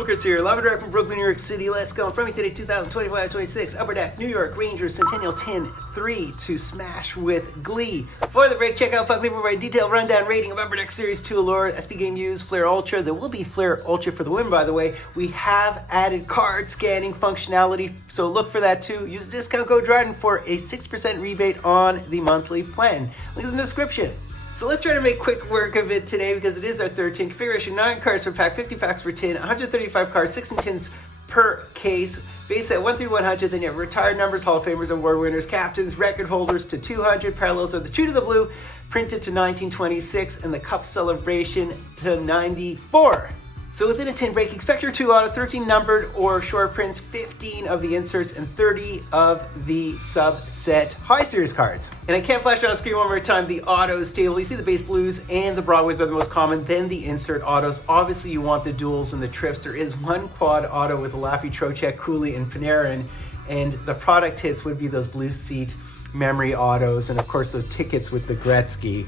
Fultoncards here, live and direct from Brooklyn, New York City. Let's go. From me today, 2025-26, Upper Deck, New York Rangers, Centennial 10-3 to smash with glee. For the break, check out Fuck Lever for a detailed rundown rating of Upper Deck Series 2 Allure, SP Game Used, Flare Ultra. There will be Flare Ultra for the women, by the way. We have added card scanning functionality, so look for that too. Use the discount code Dryden for a 6% rebate on the monthly plan. Link is in the description. So let's try to make quick work of it today because it is our 13th configuration. 9 cards per pack, 50 packs per tin, 135 cards, 6 and 10s per case. Base at 1 through 100. Then you have retired numbers, Hall of Famers, award winners, captains, record holders to 200. Parallels of the True to the Blue, printed to 1926, and the Cup Celebration to 94. So within a tin break, expect your 2 out of 13 numbered or short prints, 15 of the inserts, and 30 of the subset high series cards. And I can't flash it on screen one more time. The autos table, you see the base blues and the Broadways are the most common, then the insert autos. Obviously you want the duals and the trips. There is one quad auto with Laffy, Trocheck, Cooley, and Panarin, and the product hits would be those blue seat memory autos, and of course those tickets with the Gretzky.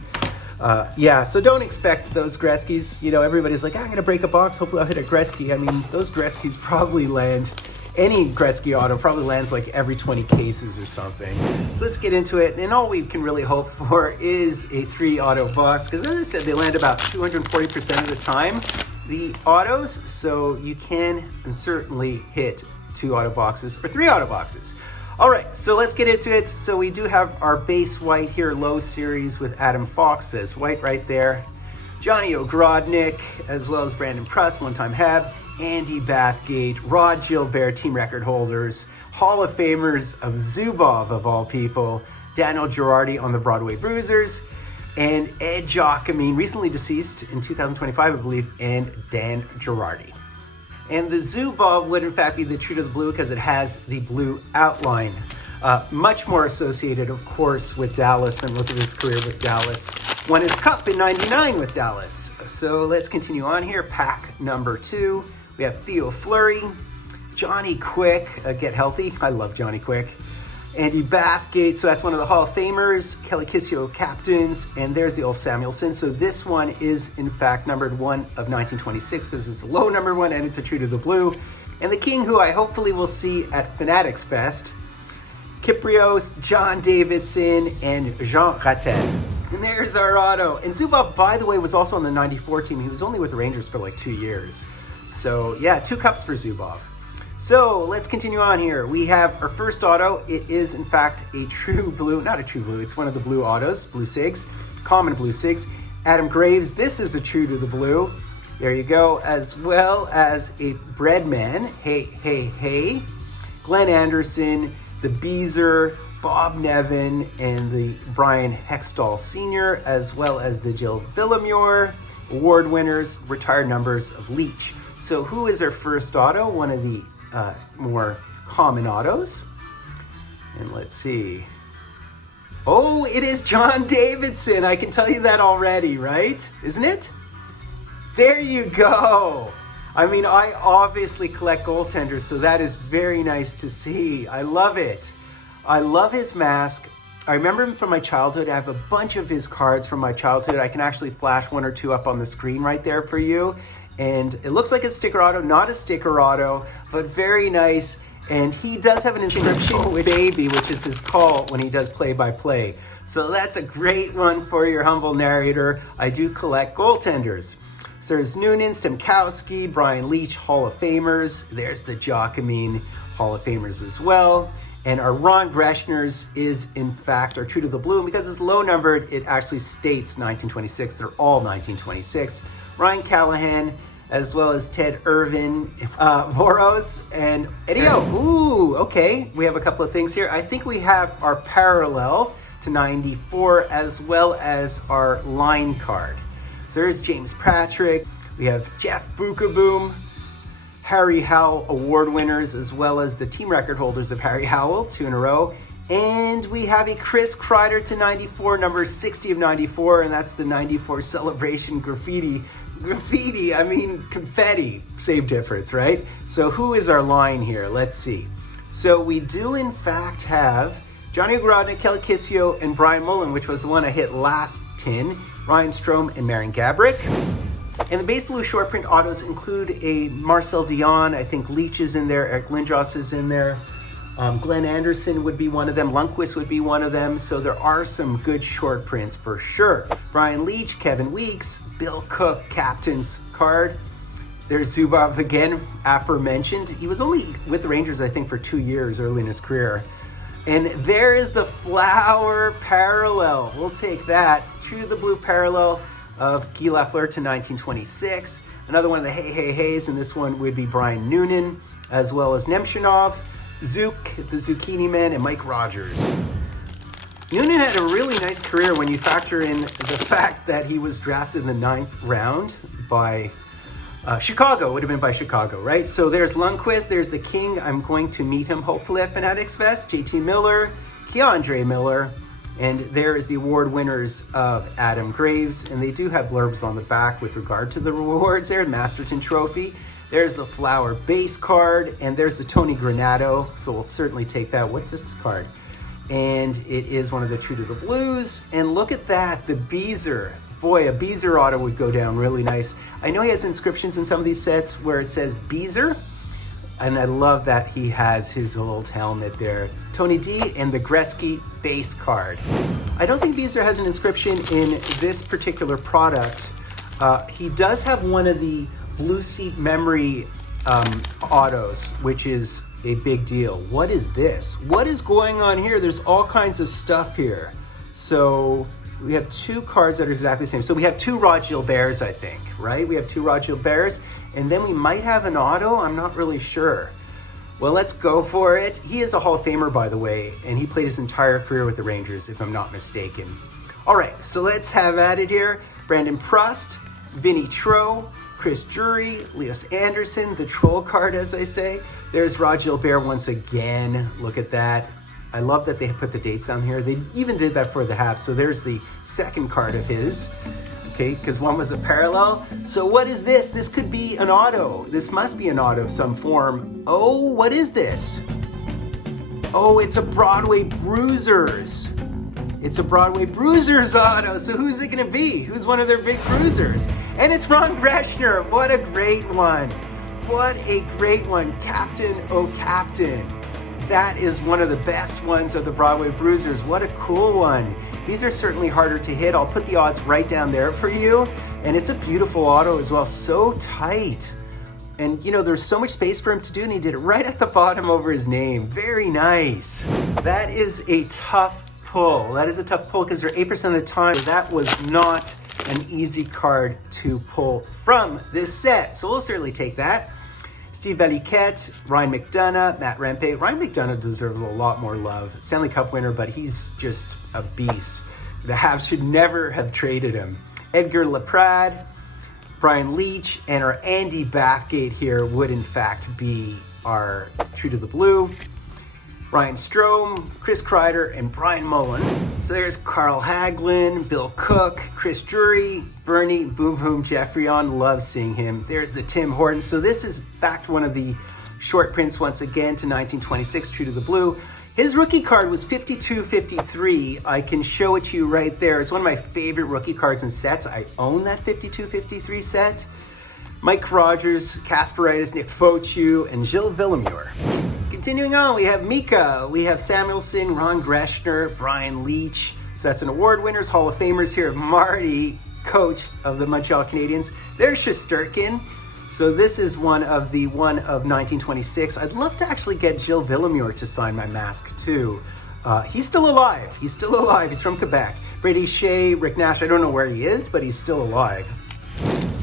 Yeah, so don't expect those Gretzkys. You know, everybody's like, I'm going to break a box, hopefully I'll hit a Gretzky. I mean, those Gretzkys probably land, any Gretzky auto probably lands like every 20 cases or something. So let's get into it. And all we can really hope for is a 3 auto box, because as I said, they land about 240% of the time, the autos. So you can and certainly hit 2 auto boxes or 3 auto boxes. All right, so let's get into it. So we do have our base white here, low series with Adam Fox, says white right there. Johnny Ogrodnik, as well as Brandon Press, one-time Heb, Andy Bathgate, Rod Gilbert, team record holders, Hall of Famers of Zubov, of all people, Daniel Girardi on the Broadway Bruisers, and Ed Giacomine, recently deceased in 2025, I believe, and Dan Girardi. And the Zubov would in fact be the True to the Blue because it has the blue outline. Much more associated, of course, with Dallas than most of his career with Dallas. Won his cup in '99 with Dallas. So let's continue on here. Pack number 2. We have Theo Fleury, Johnny Quick, get healthy. I love Johnny Quick. Andy Bathgate, so that's one of the Hall of Famers. Kelly Kissio captains, and there's the Ulf Samuelsson. So this one is in fact numbered 1 of 1926 because it's a low number 1 and it's a True to the Blue. And the King, who I hopefully will see at Fanatics Fest, Kyprios, John Davidson, and Jean Rattel. And there's our auto. And Zubov, by the way, was also on the 94 team. He was only with the Rangers for like 2 years. So yeah, 2 cups for Zubov. So let's continue on here. We have our first auto. It is in fact a true blue, not a true blue, it's one of the blue autos, blue SIGs, common blue SIGs. Adam Graves, this is a True to the Blue. There you go, as well as a Breadman, hey. Glenn Anderson, the Beezer, Bob Nevin, and the Brian Hextall Sr., as well as the Jill Villamure, award winners, retired numbers of Leach. So who is our first auto? One of the more common autos. And let's see. Oh, it is John Davidson. I can tell you that already, right? Isn't it? There you go. I mean, I obviously collect goaltenders, so that is very nice to see. I love it. I love his mask. I remember him from my childhood. I have a bunch of his cards from my childhood. I can actually flash 1 or 2 up on the screen right there for you. And it looks like a sticker auto, not a sticker auto, but very nice. And he does have an interesting baby, which is his call when he does play-by-play. So that's a great one for your humble narrator. I do collect goaltenders. So there's Noonan, Stemkowski, Brian Leach, Hall of Famers. There's the Giacomine Hall of Famers as well. And our Ron Greschner's is in fact our True to the Blue. And because it's low numbered, it actually states 1926. They're all 1926. Ryan Callahan, as well as Ted Irvin, Voros, and Edio. Ooh, okay. We have a couple of things here. I think we have our parallel to 94 as well as our line card. So there's James Patrick. We have Jeff Bukaboom, Harry Howell award winners, as well as the team record holders of Harry Howell, 2 in a row. And we have a Chris Kreider to 94, number 60 of 94, and that's the 94 celebration graffiti. Graffiti, I mean confetti, same difference, right? So who is our line here? Let's see. So we do in fact have Johnny Ogrodnik, Kelly Kissio, and Brian Mullen, which was the one I hit last tin. Ryan Strome and Marian Gaborik. And the base blue short print autos include a Marcel Dion, I think Leach is in there, Eric Lindros is in there. Glenn Anderson would be one of them, Lundqvist would be one of them, so there are some good short prints for sure. Brian Leach, Kevin Weeks, Bill Cook, captain's card. There's Zubov again, aforementioned. He was only with the Rangers, I think, for 2 years early in his career. And there is the Flower parallel. We'll take that. True to the Blue parallel of Guy Lafleur to 1926. Another one of the Hey Hey Heys, and this one would be Brian Noonan, as well as Nemchinov, Zook, the Zucchini Man, and Mike Rogers. Noonan had a really nice career when you factor in the fact that he was drafted in the 9th round by Chicago. Would have been by Chicago, right? So there's Lundqvist, there's the King. I'm going to meet him hopefully at Fanatics Fest. JT Miller, Keandre Miller, and there is the award winners of Adam Graves, and they do have blurbs on the back with regard to the rewards there. Masterton Trophy. There's the Flower base card, and there's the Tony Granato, so we'll certainly take that. What's this card? And it is one of the True to the Blues, and look at that, the Beezer. Boy, a Beezer auto would go down really nice. I know he has inscriptions in some of these sets where it says Beezer, and I love that he has his old helmet there. Tony D and the Gretzky base card. I don't think Beezer has an inscription in this particular product. He does have one of the Blue Seat Memory autos, which is a big deal. What is this? What is going on here? There's all kinds of stuff here. So we have 2 cards that are exactly the same. So we have 2 Rod Gilberts, I think, right? We have 2 Rod Gilberts, and then we might have an auto. I'm not really sure. Well, let's go for it. He is a Hall of Famer, by the way, and he played his entire career with the Rangers, if I'm not mistaken. All right, so let's have at it here. Brandon Prust, Vinny Tro, Chris Drury, Leos Anderson, the troll card, as I say. There's Rod Gilbert once again. Look at that. I love that they put the dates down here. They even did that for the Habs. So there's the second card of his. Okay, because one was a parallel. So what is this? This could be an auto. This must be an auto of some form. Oh, what is this? Oh, it's a Broadway Bruisers. It's a Broadway Bruisers auto. So who's it going to be? Who's one of their big bruisers? And it's Ron Breshner. What a great one. What a great one. Captain, oh Captain. That is one of the best ones of the Broadway Bruisers. What a cool one. These are certainly harder to hit. I'll put the odds right down there for you. And it's a beautiful auto as well. So tight. And you know, there's so much space for him to do, and he did it right at the bottom over his name. Very nice. That is a tough pull. That is a tough pull because they're 8% of the time. That was not an easy card to pull from this set. So we'll certainly take that. Steve Valiquette, Ryan McDonough, Matt Rempe. Ryan McDonough deserves a lot more love. Stanley Cup winner, but he's just a beast. The Habs should never have traded him. Edgar Laprade, Brian Leach, and our Andy Bathgate here would in fact be our True to the Blue. Ryan Strome, Chris Kreider, and Brian Mullen. So there's Carl Hagelin, Bill Cook, Chris Drury, Bernie, Boom Boom Jeffrion. Love seeing him. There's the Tim Hortons. So this is back to one of the short prints once again to 1926, True to the Blue. His rookie card was 52-53. I can show it to you right there. It's one of my favorite rookie cards and sets. I own that 52-53 set. Mike Rogers, Kasperitis, Nick Fochu, and Gilles Villemure. Continuing on, we have Mika, we have Samuelson, Ron Greshner, Brian Leach. So that's an award winners, Hall of Famers here. Marty, coach of the Montreal Canadiens. There's Shesterkin. So this is one of 1926. I'd love to actually get Gilles Villemure to sign my mask too. He's still alive. He's still alive. He's from Quebec. Brady Shea, Rick Nash. I don't know where he is, but he's still alive.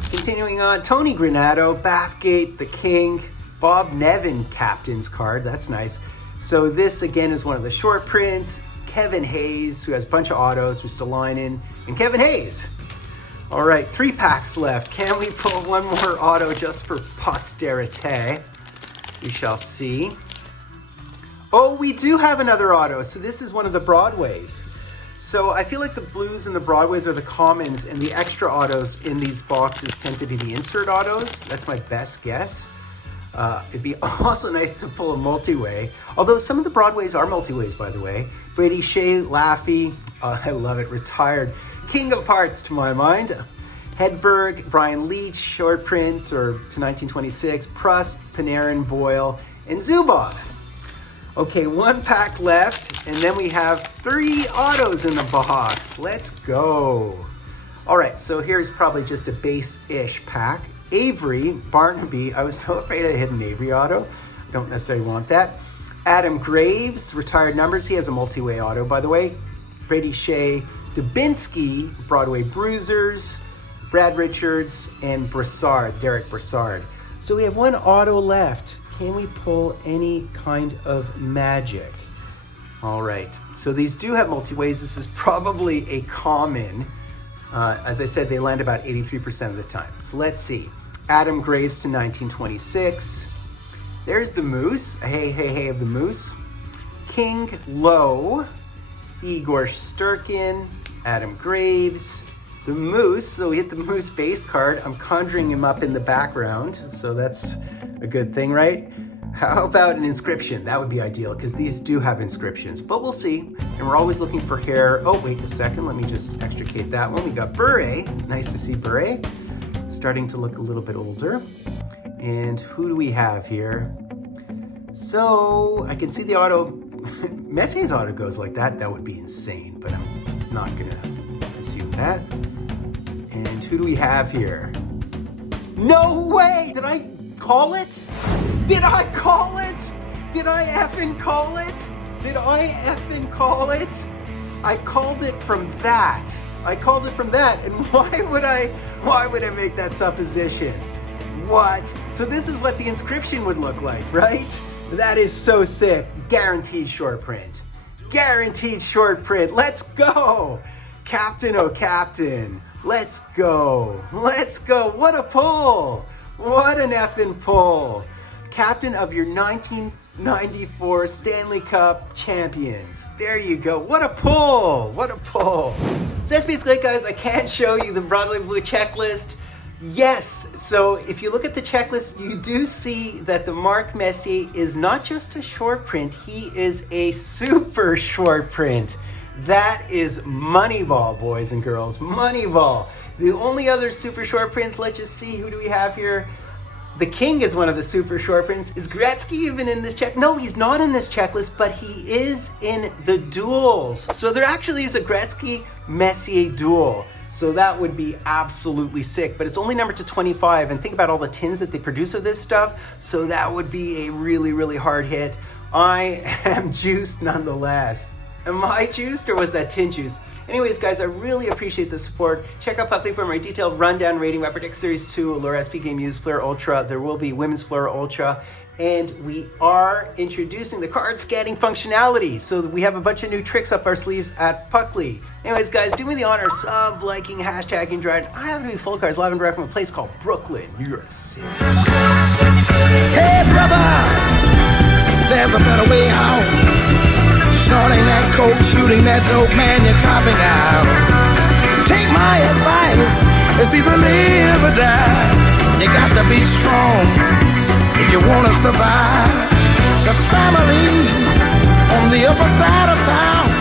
Continuing on, Tony Granato, Bathgate, the King. Bob Nevin captain's card. That's nice. So this again is one of the short prints. Kevin Hayes, who has a bunch of autos, Ristolainen, and Kevin Hayes. All right, 3 packs left. Can we pull one more auto just for posterity? We shall see. Oh, we do have another auto. So this is one of the Broadways. So I feel like the Blues and the Broadways are the commons, and the extra autos in these boxes tend to be the insert autos. That's my best guess. It'd be also nice to pull a multi-way, although some of the Broadways are multi-ways, by the way. Brady Shea, Laffy, I love it, retired. King of Hearts to my mind. Hedberg, Brian Leach, short print or to 1926, Prust, Panarin, Boyle, and Zubov. Okay, one pack left, and then we have 3 autos in the box. Let's go. All right, so here's probably just a base-ish pack. Avery, Barnaby, I was so afraid I hit an Avery auto. I don't necessarily want that. Adam Graves, retired numbers. He has a multi-way auto, by the way. Brady Shea, Dubinsky, Broadway Bruisers, Brad Richards, and Brassard, Derek Brassard. So we have 1 auto left. Can we pull any kind of magic? All right, so these do have multi-ways. This is probably a common. As I said, they land about 83% of the time. So let's see. Adam Graves to 1926. There's the Moose, a hey of the Moose. King Lowe, Igor Shesterkin, Adam Graves, the Moose. So we hit the Moose base card. I'm conjuring him up in the background, so that's a good thing, right? How about an inscription? That would be ideal, because these do have inscriptions, but we'll see. And we're always looking for hair. Oh, wait a second. Let me just extricate that one. We got Bure. Nice to see Bure. Starting to look a little bit older. And who do we have here? So I can see the auto. Messier's auto goes like that. That would be insane, but I'm not going to assume that. And who do we have here? No way! Did I call it? Did I call it? Did I effing call it? Did I effing call it? I called it from that. I called it from that. And why would I make that supposition? What? So this is what the inscription would look like, right? That is so sick. Guaranteed short print. Guaranteed short print. Let's go. Captain, oh Captain. Let's go. Let's go. What a pull. What an effing pull. Captain of your 1994 Stanley Cup champions. There you go. What a pull. What a pull. So that's basically it, guys. I can't show you the Broadway Blue checklist. Yes, so if you look at the checklist, you do see that the Mark Messier is not just a short print, he is a super short print. That is Moneyball, boys and girls, Moneyball. The only other super short prints, let's just see, who do we have here? The King is one of the super short prints. Is Gretzky even in this check? No, he's not in this checklist, but he is in the duels. So there actually is a Gretzky-Messier duel. So that would be absolutely sick, but it's only numbered to 25, and think about all the tins that they produce of this stuff, so that would be a really, really hard hit. I am juiced nonetheless. Am I juiced, or was that tin juice? Anyways, guys, I really appreciate the support. Check out Puckley for my detailed rundown rating, Upper Deck Series 2, Allure SP Game Used Fleur Ultra. There will be Women's Fleur Ultra. And we are introducing the card scanning functionality. So we have a bunch of new tricks up our sleeves at Puckley. Anyways, guys, do me the honor of sub-liking, hashtagging, drawing. I happen to be Fultoncards live and direct from a place called Brooklyn, New York City. Hey, brother, there's a better way out. Snorting that coke, shooting that dope, man, you're copping out. Take my advice, it's either live or die. You got to be strong if you wanna survive. The family on the upper side of town